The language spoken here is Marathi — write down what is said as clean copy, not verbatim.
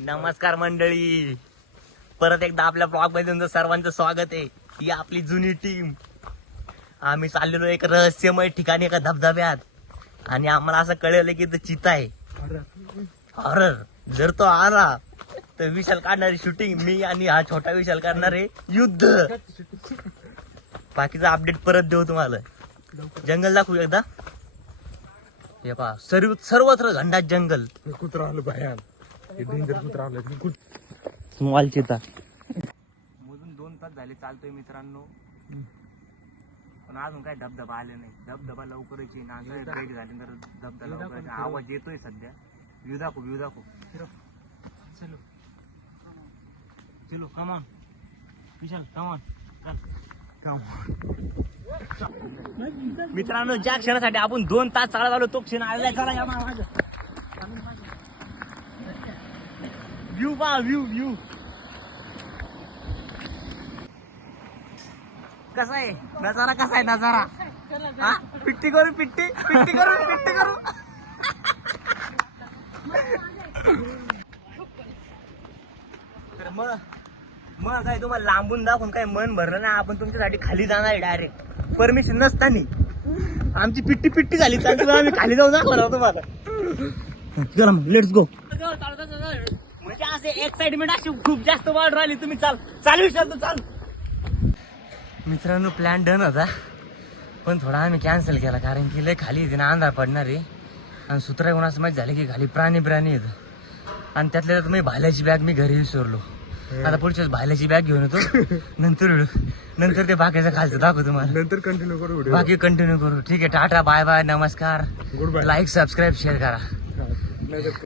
नमस्कार मंडळी, परत एकदा आपल्या ब्लॉग मध्ये तुमचं सर्वांचं स्वागत आहे. ही आपली जुनी टीम. आम्ही चाललेलो एक रहस्यमय ठिकाणी एका धबधब्यात आणि आम्हाला असं कळलं की तो चिता आहे हॉरर. जर तो आला तर विशाल काढणारी शूटिंग मी आणि हा छोटा विशाल करणार आहे युद्ध. बाकीचा अपडेट परत देऊ तुम्हाला. जंगल दाखवू एकदा. हे पहा सर्वत्र घंटात जंगल. कुत्रा आलं भयान, डेंजर कुत्रा आलं. स्मॉल चिता. मोजून 2 तास झाले चालतोय मित्रांनो, पण अजून काय धबधबा आले नाही. धबधबा लवकरच येईल. भेट झाली तर धबधबा लवकर. आवाज येतोय सध्या. व्ह्यू दाखव, व्ह्यू दाखव. चलो चलो, come on Vishal, come on. मित्रांनो, ज्या क्षणासाठी आपण 2 तास चालत आलो तो क्षण आलेला. चला या माझं व्ह्यू पहा, व्ह्यू कसा आहे नजारा. कसा आहे नजारा? हा, पिट्टी करू पिट्टी करू. तर मग काय तुम्हाला लांबून दाखवून काय मन भरलं ना. आपण तुमच्यासाठी खाली जाणार आहे डायरेक्ट, परमिशन नसताना. आमची पिट्टी झाली तर आम्ही खाली जाऊन दाखवणार तुम्हाला. चला मग, लेट्स गो. म्हणजे असे एक्साइटमेंट अशी खूप जास्त वाढ राहिली. तुम्ही चालू विचार तू चाल. मित्रांनो, प्लॅन डन होता पण थोडा आम्ही कॅन्सल केला कारण की लय खाली येते ना, अंधार पडणार आहे. आणि सूत्र येऊन असं माहिती झालं की खाली प्राणी येतं. आणि त्यातल्या त्यात मी भाल्याची बॅग मी घरी विसरलो. आता पुढच्या भाल्याची बॅग घेऊन येतो. नंतर ते बाकीचं खालचं दाखवतो तुम्हाला. नंतर कंटिन्यू करू व्हिडिओ. बाकी कंटिन्यू करू. ठीक आहे, टाटा, बाय बाय, नमस्कार. Goodbye. Like, subscribe, share करा.